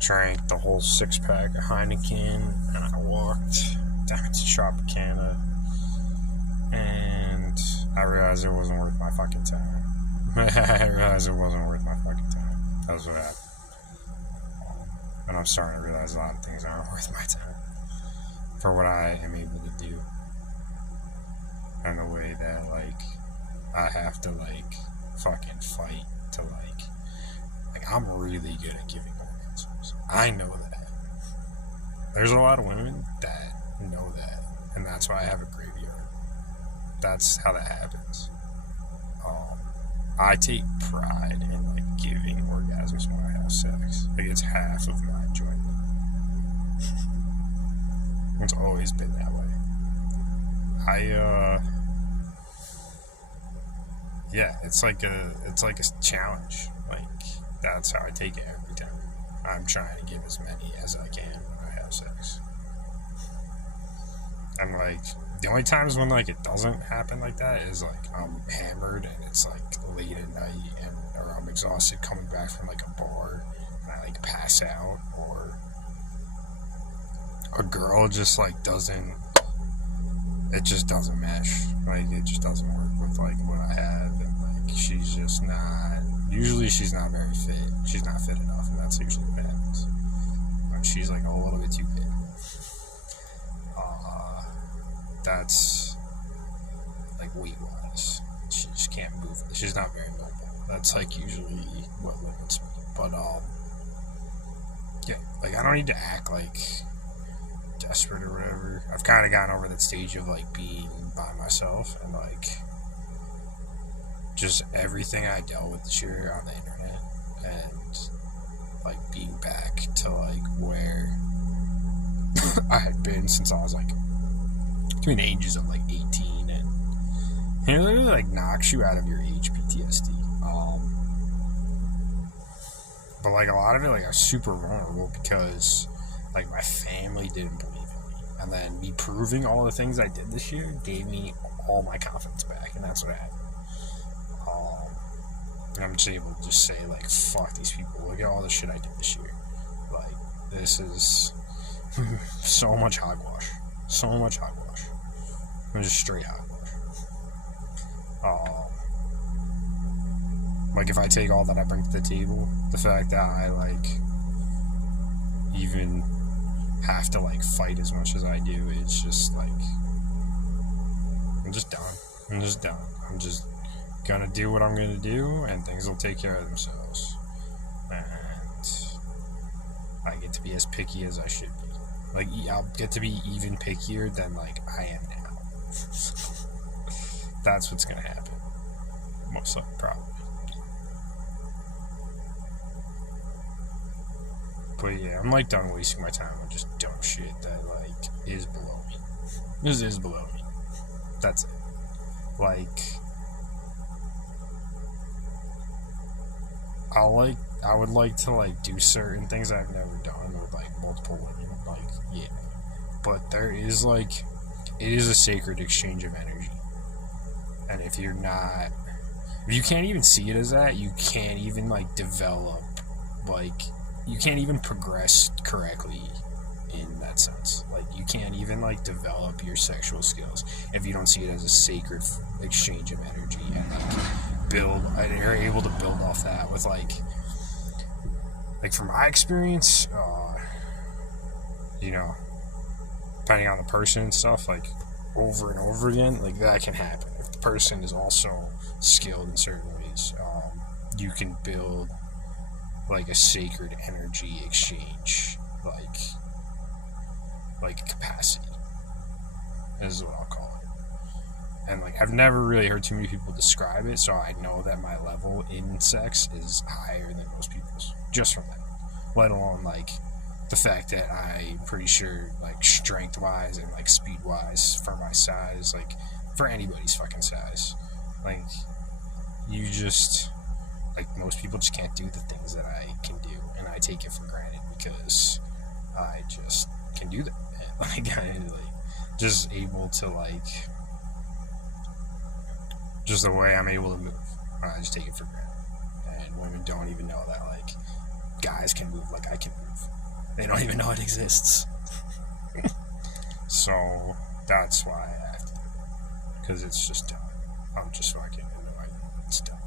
drank the whole 6-pack of Heineken, and I walked down to Tropicana, and I realized it wasn't worth my fucking time. I realized it wasn't worth my fucking time. That was what happened. And I'm starting to realize a lot of things aren't worth my time for what I am able to do. And the way that, like, I have to, like, fucking fight to, like, I'm really good at giving orgasms. I know that. There's a lot of women that know that, and that's why I have a graveyard. That's how that happens. I take pride in, like, giving orgasms when I have sex. Like, it's half of my enjoyment. It's always been that way. Yeah, it's like a challenge. Like, that's how I take it every time. I'm trying to give as many as I can when I have sex. And, like, the only times when, like, it doesn't happen like that is, like, I'm hammered and it's, like, late at night or I'm exhausted coming back from, like, a bar and I, like, pass out, or a girl just, like, it just doesn't mesh. Like, it just doesn't work with, like, what I have, and, like, she's just not, usually she's not very fit. She's not fit enough, and that's usually what happens. When she's, like, a little bit too fit. That's, like, weight-wise. She just can't move. She's not very mobile. That's, like, usually what limits me. But, yeah, like, I don't need to act, like, desperate or whatever. I've kind of gotten over that stage of, like, being by myself, and, like, just everything I dealt with this year on the internet, and, like, being back to, like, where I had been since I was, like, between the ages of, like, 18, and it literally, like, knocks you out of your age PTSD. But, like, a lot of it, like, I was super vulnerable because, like, my family didn't believe in me. And then me proving all the things I did this year gave me all my confidence back, and that's what happened. And I'm just able to just say, like, fuck these people. Look at all the shit I did this year. Like, this is so much hogwash. So much hogwash. I'm just straight hogwash. Like, if I take all that I bring to the table, the fact that I, like, even have to, like, fight as much as I do, it's just, like, I'm just done. I'm just gonna do what I'm gonna do, and things will take care of themselves. And I get to be as picky as I should be. Like, I'll get to be even pickier than, like, I am now. That's what's gonna happen. Most likely, probably. But yeah, I'm, like, done wasting my time on just dumb shit that, like, is below me. This is below me. That's it. Like, I would like to, like, do certain things I've never done with, like, multiple women. Like, yeah. But there is, like, it is a sacred exchange of energy. And if you can't even see it as that, you can't even, like, develop, like, you can't even progress correctly in that sense. Like, you can't even, like, develop your sexual skills if you don't see it as a sacred exchange of energy, and, like, you're able to build off that with, like, from my experience, you know, depending on the person and stuff, like, over and over again, like, that can happen. If the person is also skilled in certain ways, you can build, like, a sacred energy exchange, like capacity, is what I'll call it. And, like, I've never really heard too many people describe it, so I know that my level in sex is higher than most people's, just from that. Let alone, like, the fact that I'm pretty sure, like, strength-wise and, like, speed-wise for my size, like, for anybody's fucking size, like, you just, like, most people just can't do the things that I can do, and I take it for granted because I just can do that. Like, just able to, like, just the way I'm able to move, I just take it for granted. And women don't even know that, like, guys can move like I can move. They don't even know it exists. So that's why I have to do it. Because it's just dumb. I'm just fucking annoyed. It's dumb.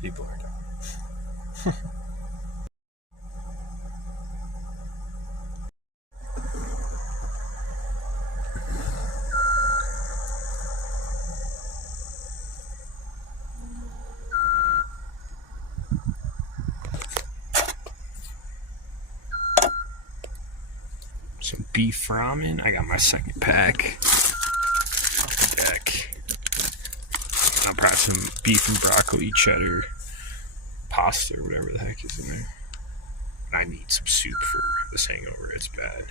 People are dumb. Some beef ramen. I got my second pack off the deck. I'll probably some beef and broccoli, cheddar, pasta, or whatever the heck is in there. I need some soup for this hangover. It's bad.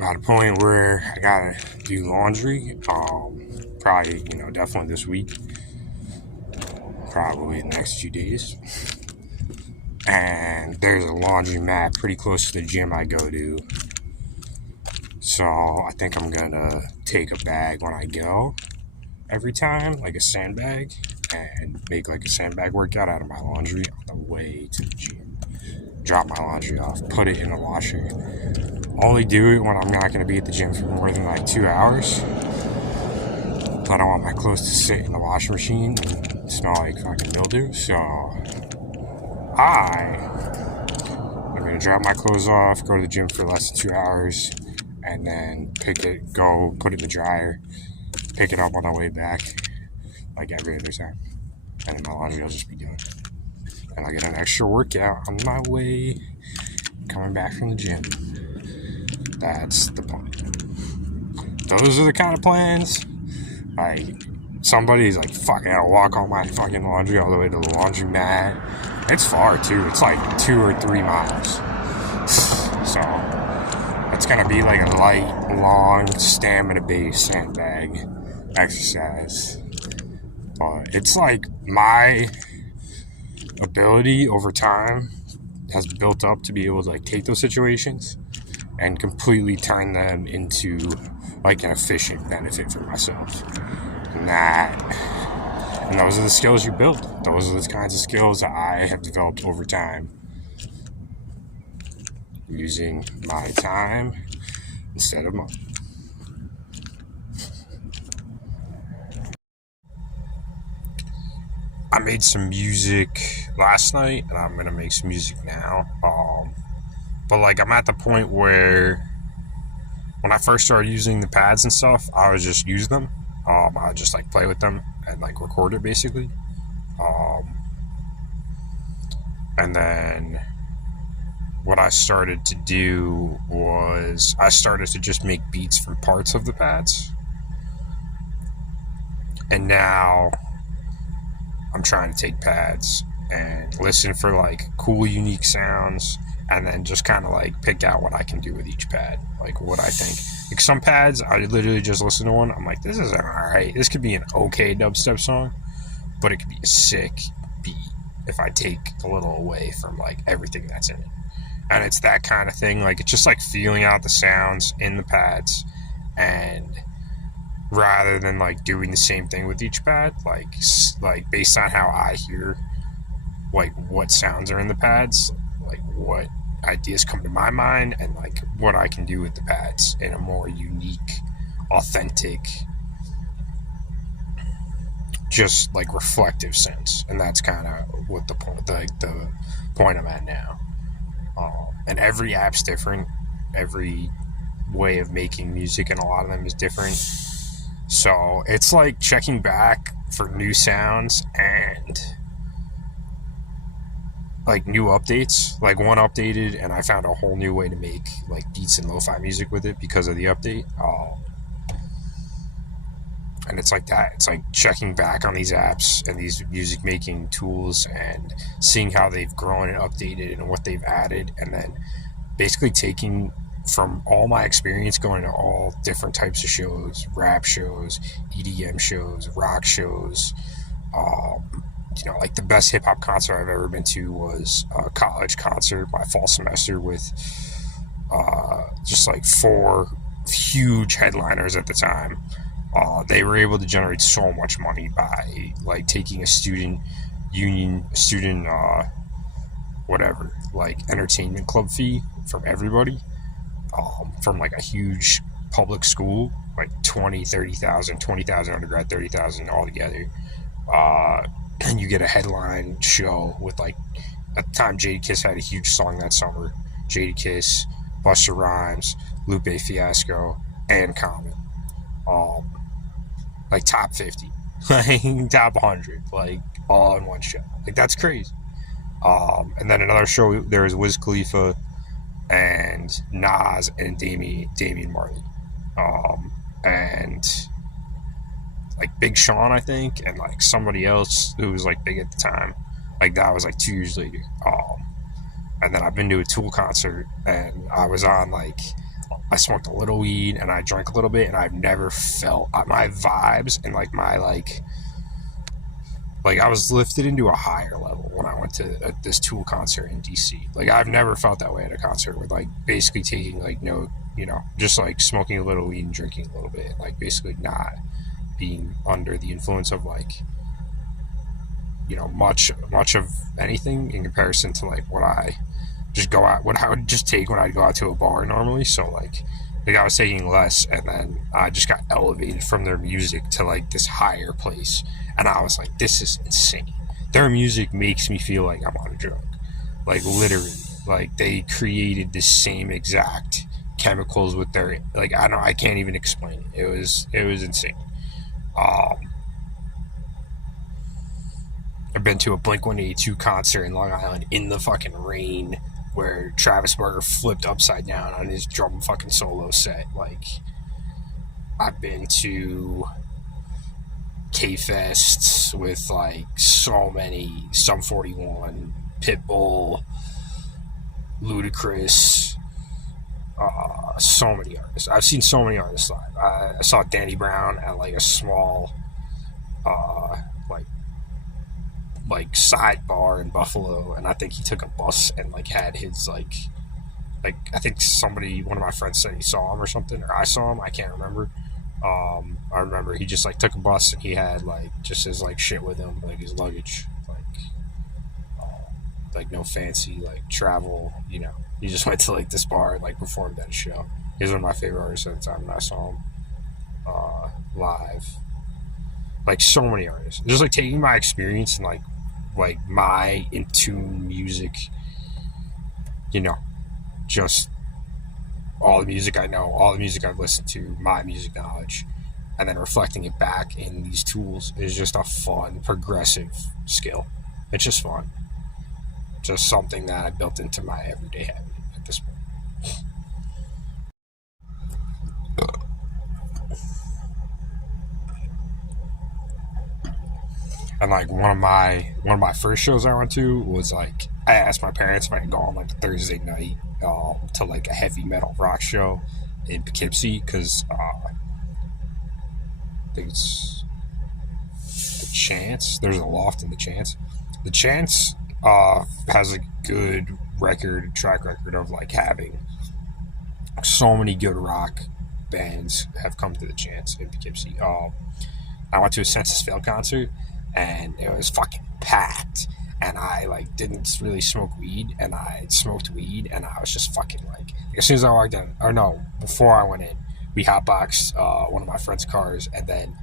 At a point where I gotta do laundry, probably, definitely this week, probably the next few days. And there's a laundromat pretty close to the gym I go to, so I think I'm gonna take a bag when I go every time, like a sandbag, and make like a sandbag workout out of my laundry on the way to the gym. Drop my laundry off, put it in the washer. Only do it when I'm not going to be at the gym for more than like 2 hours. I don't want my clothes to sit in the washing machine and smell like fucking mildew. So I'm going to drop my clothes off, go to the gym for less than 2 hours, and then go put it in the dryer, pick it up on the way back, like every other time. And then my laundry will just be done. And I get an extra workout on my way coming back from the gym. That's the plan. Those are the kind of plans. Like, somebody's like, fuck, I gotta walk all my fucking laundry all the way to the laundromat. It's far, too. It's like 2 or 3 miles. So, it's gonna be like a light, long, stamina-based sandbag exercise. But it's like my ability over time has built up to be able to like take those situations and completely turn them into like an efficient benefit for myself. And those are the skills you build. Those are the kinds of skills that I have developed over time. Using my time instead of money. I made some music last night, and I'm gonna make some music now. But like, I'm at the point where when I first started using the pads and stuff, I would just use them. I would just like play with them and like record it basically. And then what I started to do was I started to just make beats from parts of the pads. And now I'm trying to take pads and listen for like cool, unique sounds, and then just kind of like pick out what I can do with each pad, like what I think. Like some pads, I literally just listen to one. I'm like, this is alright. This could be an okay dubstep song, but it could be a sick beat if I take a little away from like everything that's in it. And it's that kind of thing. Like, it's just like feeling out the sounds in the pads, and rather than like doing the same thing with each pad, like based on how I hear like what sounds are in the pads, like what ideas come to my mind, and like what I can do with the pads in a more unique, authentic, just like reflective sense. And that's kind of what the point I'm at now. And every app's different, every way of making music, and a lot of them is different. So it's like checking back for new sounds and like new updates. Like one updated, and I found a whole new way to make like beats and lo-fi music with it because of the update. And it's like that. It's like checking back on these apps and these music making tools and seeing how they've grown and updated and what they've added, and then basically taking from all my experience going to all different types of shows, rap shows, EDM shows, rock shows. Like the best hip hop concert I've ever been to was a college concert my fall semester with just like 4 huge headliners at the time. They were able to generate so much money by like taking a student union, whatever, like entertainment club fee from everybody, from like a huge public school, like 20, 30,000, 20,000 undergrad, 30,000 altogether. And you get a headline show with like, at the time Jadakiss had a huge song that summer. Jadakiss, Busta Rhymes, Lupe Fiasco, and Common. Like top 50, like top 100, like all in one show. Like that's crazy. And then another show, there was Wiz Khalifa and Nas and Damian Marley. And like Big Sean, I think, and like somebody else who was like big at the time. Like that was like 2 years later. And then I've been to a Tool concert, and I was on like, I smoked a little weed and I drank a little bit, and I've never felt my vibes and like my like I was lifted into a higher level when I went to this Tool concert in DC. Like I've never felt that way at a concert with like basically taking like no, just like smoking a little weed and drinking a little bit, and like basically not being under the influence of like, much of anything in comparison to like what I would just take when I'd go out to a bar normally. So like I was taking less, and then I just got elevated from their music to like this higher place, and I was like, this is insane. Their music makes me feel like I'm on a drug, like literally. Like they created the same exact chemicals with their, like, I can't even explain it. It was insane. I've been to a Blink-182 concert in Long Island in the fucking rain, where Travis Barker flipped upside down on his drum fucking solo set. Like, I've been to K-Fests with like so many, Sum 41, Pitbull, Ludacris, so many artists. I've seen so many artists live. I saw Danny Brown at like a small like sidebar in Buffalo, and I think he took a bus and like had his like I think one of my friends said he saw him or something, or I saw him, I can't remember. I remember he just like took a bus and he had like just his like shit with him, like his luggage, like no fancy like travel, he just went to like this bar and like performed at a show. He was one of my favorite artists at the time, and I saw him live. Like so many artists, just like taking my experience and like my in tune music, just all the music I know, all the music I've listened to, my music knowledge, and then reflecting it back in these tools is just a fun, progressive skill. It's just fun. Just something that I built into my everyday habit at this point. And like one of my first shows I went to was like, I asked my parents if I could go on like a Thursday night to like a heavy metal rock show in Poughkeepsie, because I think it's the Chance. There's a loft in the Chance. The Chance has a good track record of like having so many good rock bands have come to the Chance in Poughkeepsie. I went to a Census Fail concert, and it was fucking packed, and I like didn't really smoke weed, and I smoked weed, and I was just fucking like, as soon as I walked in, or no, before I went in, we hotboxed one of my friend's cars, and then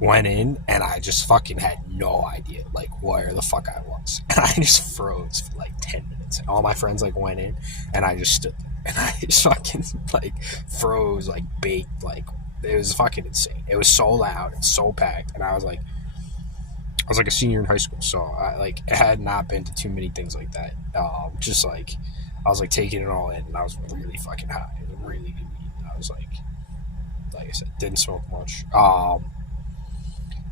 went in, and I just fucking had no idea like where the fuck I was, and I just froze for like 10 minutes, and all my friends like went in, and I just stood there, and I just fucking like froze, like baked. Like it was fucking insane. It was so loud and so packed, and I was like, was like a senior in high school, so I like had not been to too many things like that. Just like I was like taking it all in, and I was really fucking high. It was really good weed. I was like I said, didn't smoke much.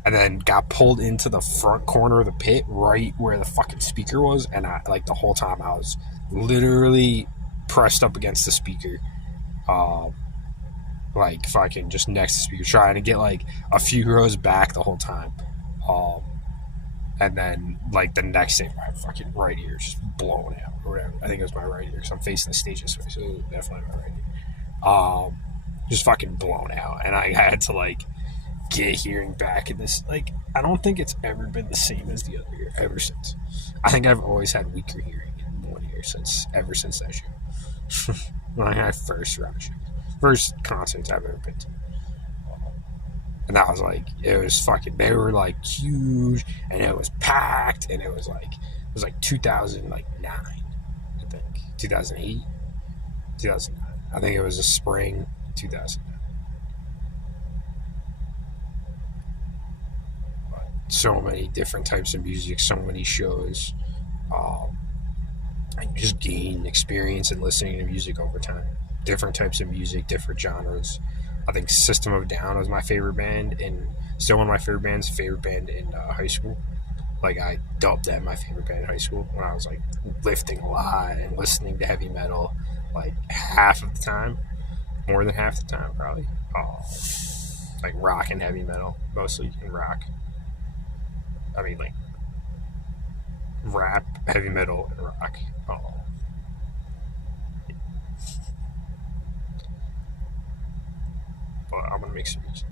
And then got pulled into the front corner of the pit, right where the fucking speaker was, and I like the whole time I was literally pressed up against the speaker, like fucking just next to the speaker, trying to get like a few rows back the whole time. And then like the next day, my fucking right ear just blown out or whatever. I think it was my right ear because I'm facing the stage this way, so it was definitely my right ear. Just fucking blown out, and I had to like get hearing back in this. Like, I don't think it's ever been the same as the other year ever since. I think I've always had weaker hearing in 1 year ever since that show. When I had first concerts I've ever been to. And that was like, it was fucking, they were like huge, and it was packed, and it was like 2009, I think. 2008? 2009. I think it was a spring 2009. So many different types of music, so many shows. And you just gain experience in listening to music over time. Different types of music, different genres. I think System of a Down was my favorite band, and still one of my favorite band in high school. Like, I dubbed that my favorite band in high school when I was like lifting a lot and listening to heavy metal like half of the time, more than half the time probably. Like rock and heavy metal, mostly in rock. I mean, like rap, heavy metal, and rock. But I'm gonna make some music.